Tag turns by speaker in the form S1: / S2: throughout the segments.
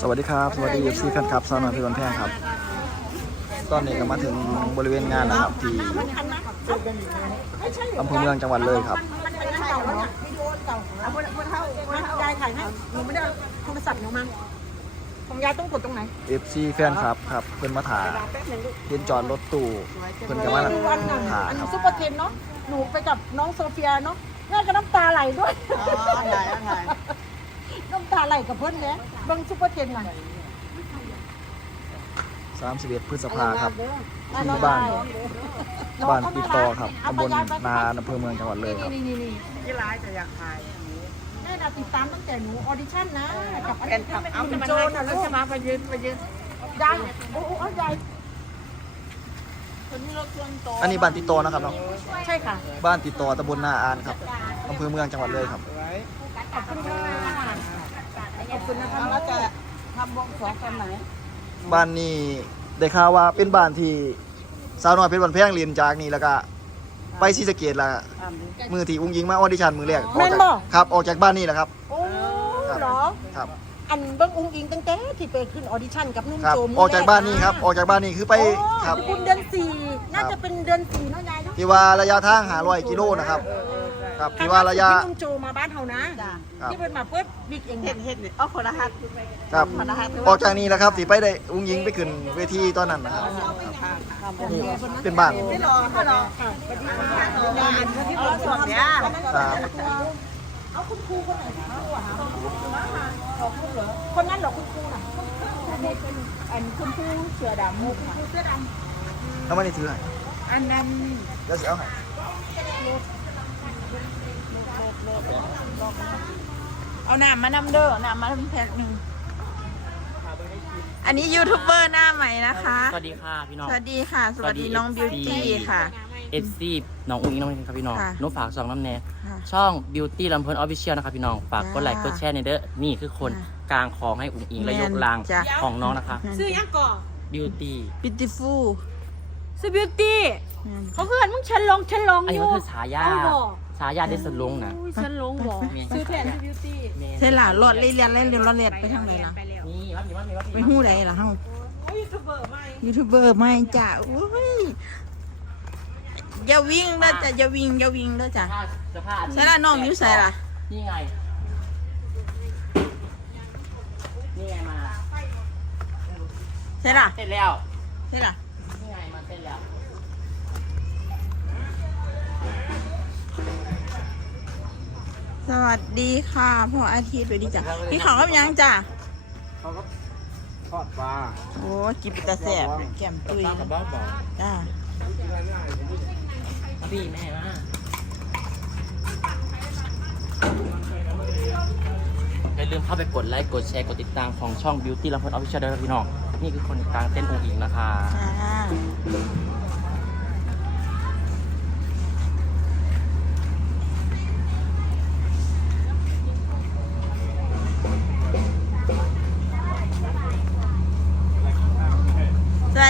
S1: สวัสดีครับสวัสดี FC แฟนคลับสาวนอยพชรวันแพงครับ ตอนนี้ก็มาถึงบริเวณงานนะครับที่อำเภอเมืองจังหวัดเลยครับ
S2: มันเป็นข่าวนะวิดีโอเก่าเอาคนเท่าคนยายถ่ายให้หนูไม่ได้เอาโทรศัพท์หนูมาของยายต้องกดตรงไหน
S1: FC แฟนครับครับเพิ่นมาถ่าย
S2: แป๊บหนึงลูก
S1: เห็นจอดรถตู้เพิ่นก็มาถ่ายครับ
S2: ซุปเปอร์เทนเนาะหนูไปกับน้องโซเฟียเนาะแม่ก็น้ำตาไหลด้วย
S3: ไหนอันไหน
S2: ตาไหลกับเพื่อนเนี่ยเบังซุปเปอร์เทนหน่อย
S1: 31 พฤษภาครับ
S2: อะ
S1: ที่บ้านบ้านติดต่อครับตำบลนาอำเภอเมืองจังหวัดเลยครับ
S2: นี่นี่นี่
S3: ที่ร้ายจะอยากถ่าย
S2: แม่น่ะติดตามตั้งแต่หนูออดิชั่นนะกับ
S3: แฟนคลับเอา
S2: คุ
S3: จะ
S2: ณ
S3: มา
S2: โจ
S3: ถ่าย
S2: น่ะ
S3: แล้
S2: ลู
S3: ว
S2: ก
S3: จะมาไปยืนไปยืน
S2: ยายโอ้โหเอายาย
S3: คนนี้รถชวนโต
S1: อันนี้บ้านติดต่อนะครับเนาะ
S2: ใช่ค่ะ
S1: บ้านติดต่อตำบลนาอานครับอำเภอเมืองจังหวัดเลยครับ
S3: ไว้
S2: ขอบคุณค่ะ ขอบคุณนะคะ
S3: แล้วจะทำวงสองกันไหน
S1: บ้านนี้ได้ข่าวว่าเป็นบ้านที่สาวน้อยเพชรวันแพงเรียนจากนี่แล้วก็ไปศรีสะเกดละ
S3: ทำดิ
S1: มือที่อุ้งยิงมาออดิชั่นมือแรกออก
S2: แม่น
S1: จาก
S2: บ่
S1: ครับออกจากบ้านนี่แหละครับ
S2: โอ้เหรอ
S1: ครับ
S2: อันเบิ้งอุ้งอิงตั้งแต่ที่ไปขึ้นออดิชั่นกับนุ่ม
S1: ครับ
S2: โจม
S1: ออกจากบ้านนี่ครับออกจากบ้านนี่คือไป
S2: โอ้
S1: ครับ
S2: คุณเดือนสี่น่าจะเป็นเดือนสี่เนาะยายเนาะ
S1: ที่ว่าระยะทางหาร้อยกิโลนะครับ ครับที่ว่าระยะ
S2: ที่นุ่มโจมาบ้านเฮานะ
S3: จ้า
S1: ครับ
S2: ที่เป็นมาเปิดบิ๊กเอง
S3: เห็นเห็นเอาคนละหัก
S1: ครับ
S3: คนละหัก
S1: ออกจากนี้แหละครับที่ไปได้อุ้งยิงไปขึ้นเวทีตอนนั้นนะครับ
S3: ทำวง
S1: นี่เป็นบ้าน
S3: ไม่รอไม่รองานที่รถส่วนเนี้ย
S1: ครับ
S2: เอาคุณครูคนไหนที่ครูอะคะคนนั้นเหรอคุณครูน่ะอันนี้เป็นอันคุณครูเสือดำคุณครูเสือดำ
S1: แล้วมันนี่ถือให้
S3: อันนั้น
S1: แล้วสิเอาให้
S4: เอาน้ำมานำเด้อน้ำมาแพ็คหนึ่ง อันนี้ยูทูบเบอร์หน้าใหม่นะคะ
S5: สวัสดีค่ะพี่น้อง
S4: สวัสดีค่ะ สวัสดีน้องบิวตี้ค่ะ
S5: เอฟซีน้องอุ้งอิงน้องเองครับพี่น้อง
S4: ค่ะ
S5: หนุฝากสองน้ำแน่
S4: ค่ะ
S5: ช่อง Beauty ลำเพลินออฟฟิเชียลนะครับพี่น้อง ฝากกดไลค์
S4: จ้าก
S5: ดแชร์ในเด้อ นี่คือคน
S4: ค่ะ
S5: กลางของให้อุ้งอิงและยก
S4: แม่น
S5: ลาง
S4: จ้ะ
S5: ของน้องนะคะ
S2: ซื้อยังก่อ
S5: Beauty
S4: บิวตี้ฟูล
S2: ซื้อบิวตี้เขาเพื่อนมึงฉันลงฉันลง
S5: อัน
S2: อ
S5: นี้
S2: ยู่
S5: ก็คือฉายา
S2: เอาบ่
S5: ฉายาเดสลงนะ
S2: อุ้ยฉันลงบ่ซื้อแทนที่บิวตี้
S5: แม่
S4: ใช่ล่ะรอดเลียนเล่นเรียนรอดเลียนไปทางไหนล่ะ
S5: นี่วัดมีวัดมีวัด
S4: ไป
S5: มี
S4: หู้ใดล่ะเฮา
S2: ยูทูบเบอร์ใหม่
S4: ยูทูบเบอร์ไม่จ้ะอุ้ยอย่าวิ่งเด้อจ้ะอย่าวิ่งอย่าวิ่งเด้อจ้ะ
S5: เสื้อผ้าเสื้อผ้า
S4: ใช่ล่ะน้องอยู่ใส่ล่ะ
S5: นี่ไง นี่ไงมา
S4: ใช่ล่ะ
S5: เสร็จแล้ว
S4: ใช่ล่ะ
S5: สวั
S4: สดีค่ะพ่ออาทิตย์สวัสดีจ้ะพี่ของกับยังจ้ะ
S1: เขาก็ทอดปลา
S4: โอ้กินไปตาแสบแก้มตุย
S5: ป้ากับบ้าบอก
S4: จ้า
S5: มาพี่แม่มาอย่าลืมเข้าไปกดไลค์กดแชร์กดติดตามของช่อง Beauty ลำพูนออฟฟิเชียลด้วยนะพี่น้อง นี่คือคนกลางเต้นองค์อิงนะคะ
S4: จ้า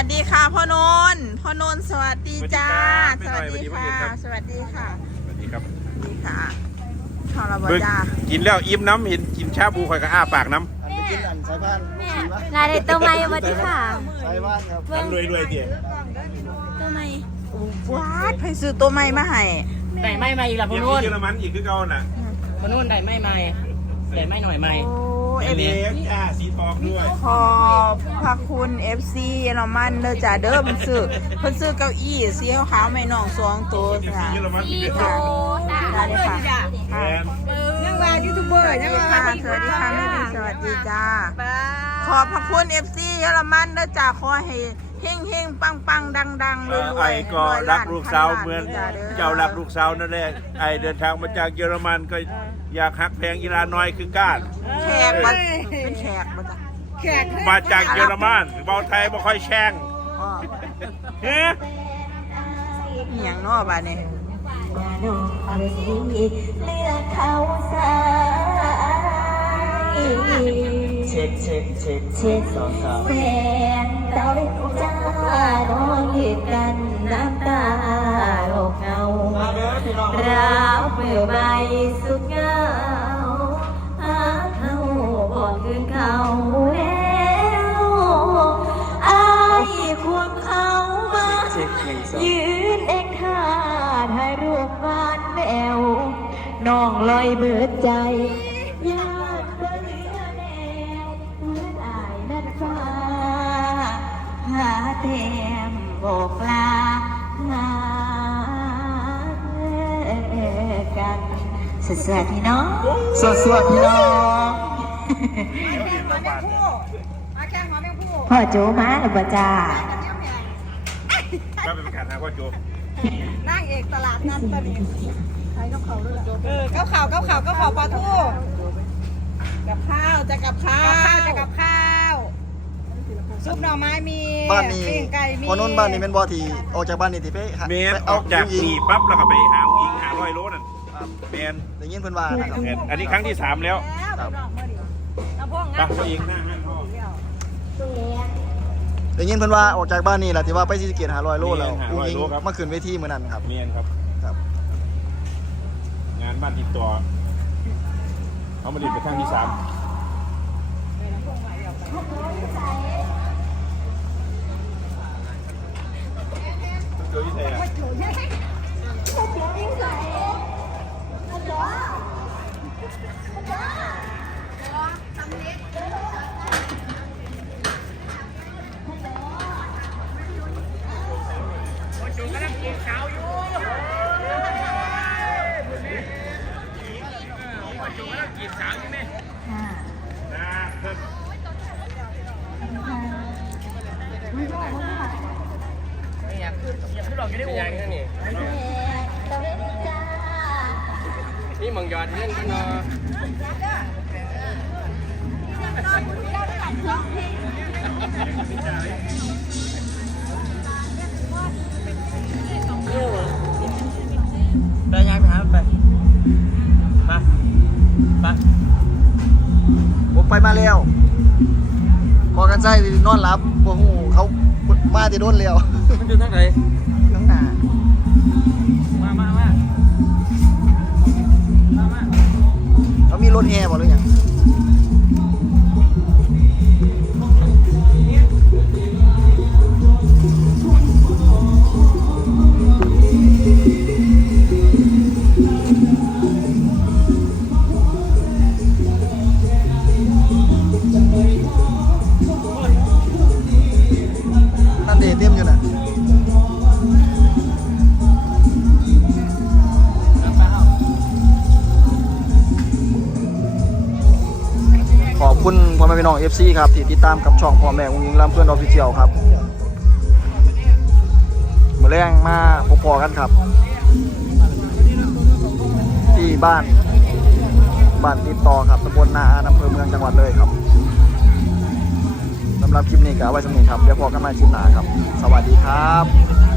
S4: วัสดีค่ะพ่อนนท์พ่อนนท์สวัสดีจ้า สวัสดีค่ะ สวัสดีค่ะ
S6: สวัสดีครับ
S4: สวัสดีค่ะข่าวระบ
S6: เบิ่ง
S4: จ้า
S6: กินแล้วอิ่มน้ำเห็นกินชาบูคอยก็อ้าปากน้
S1: อันไปกินอันสายพานลูกชิ้นวะ
S7: ลาได้ตัวไม่มาดิค่ะ
S1: สายพานครับำ
S6: น้ำรวยรวยๆเดีย
S7: ตัวไม่
S4: ว้าดไปซื้อตัวใหม่มาให้
S5: ได้ไม่มาอีกละ
S6: อ
S5: พ
S6: ย่าง
S5: นุ่
S6: ที่
S5: น
S6: เยอรมันอีกคือเก่าน่ะ
S5: พนุ่นได้ไม่มาได้ไม่หน่อยไหม
S4: โอ้ เอฟ
S6: เล็กจ้าสีทองด้วย
S4: ขอบพระคุณ FC เยอรมันเด้อจ้าเด้อมันซื้อเพิ่นซื้อเก้าอี้สีขาวๆไม่น้องสองตัว
S6: สี
S4: ค่ะ
S6: เยอรมันอีก
S4: ค่ะได้เลยค่ะ
S6: แมน
S2: ยังว่ายูทูบเบอ
S4: ส
S2: ร์
S4: วัส
S2: ยัง
S4: ดี
S2: ว่า
S4: ค่ะสวัสดีค่ะแม่ดีสวัสดีจ้าขอบพระคุณ FC เยอรมันเด้อจ้าขอให้เฮงเฮงๆปังปังๆดังๆรวยๆ
S6: ไอ้ก็
S4: ร้อย
S6: รั
S4: ล้
S6: ก
S4: น
S6: ลูกสาว
S4: พัล้
S6: เหมือน
S4: ด้ด้
S6: เจ้ารักลูกสาวนั่นแหละไอเดินทางมาจากเยอรมันก็อยากฮักแพงอีลาน้อยคือก้าน
S4: แขกบ่เป็นแขกบ่จ้ะ
S2: แขก
S6: มาจากเยอรมันเบาไทยบ่ค่อยแช่ง
S4: อ๋อ
S6: เฮ้
S4: อหย่างเน้อบาดนี้
S7: เลือกเขาสาย
S5: เช็ดเช็ดเช็ด
S7: เช็ด
S5: สองสาม
S7: แสงดาวเล็กจ้านอนยืดกันน้ำตาโลกเงารับมือใบสุดเหงาหาเขาบอกคืนเอยเบิดใจญาติเบื่อแนวเหมือนอายนั่นฟ้า หาเต็มบอกลาลากันสวัสดีน้อง
S1: สวัสดีพี่น้อง
S7: พ่อโจมาหรือเปล่าจ้า
S6: ก็เป็นประกาศนะว่าโจ
S3: นางเอกตลาดนัดตอนนี้ ใช้กับเขาด้วยเออกับข่าวกับข่าวกับข่าวปลาทูกับข้าวจะกับข้าวจะกับข้าวซุปหน่อไม้มี
S1: บ้านนี้
S3: ปิ้งไก่มี
S1: พอนนบ้านนี้เป็นบ่อที่ออกจากบ้านนี่ที่ไปหา
S6: เมน
S1: ไป
S6: ออกจาก
S1: ยิง
S6: นี่ปั๊บแล้วก็ไปหาอุ้งอิงหาร้อยโลนั่นเมน
S1: ได้ยินเพิ่นว่านะครับ
S6: เมนอันนี้ครั้งที่สามแล้ว
S3: แล้วไปนอกเมื่อเดียวเอาพวก
S6: ไป
S3: งาน
S6: ตัวเองหน้าห้างพ่อ
S1: ได้ยินเพิ่นว่าออกจากบ้านนี่แหละที่ว่าไปศรีสะเกษ500โลแล้ว
S6: 500
S1: อุ้งอิง
S6: โลครับ
S1: มาขึ้นเวทีมื้อนั้นครับ
S6: เมนครับ
S1: ครั บ้า
S6: นติดตัวเขามาดิดไปข้างที่สามโจยี่ไสอะ
S4: พี่หลอกจะได้โอ
S5: นนี่มังยอดเล่นกันเนาะไปยายไปหาไปมาไป
S1: ผมไปมาแล้วพอกันใส่นอนหลับบ่ฮู้เขามาแต่โดนแล้ว
S5: มันอยู่ทางไหน
S1: ข้างหน้า
S5: มามามามามา
S1: เขามีรถแห่บ่หรือยัง พี่น้อง FC ครับที่ติดตามกับช่องพ่อแม่วงยิงลำเพื่อนออฟฟิเชียลครับมาแรงมาพอๆกันครับ ที่บ้านบ้านติดต่อครับตำบลนาอานอำเภอเมืองจังหวัดเลยครับสำหรับคลิปนี้ก็เอาไว้สำหรับนี้ครับเดี๋ยวพอกันใหม่คลิปหน้าครับ สวัสดีครับ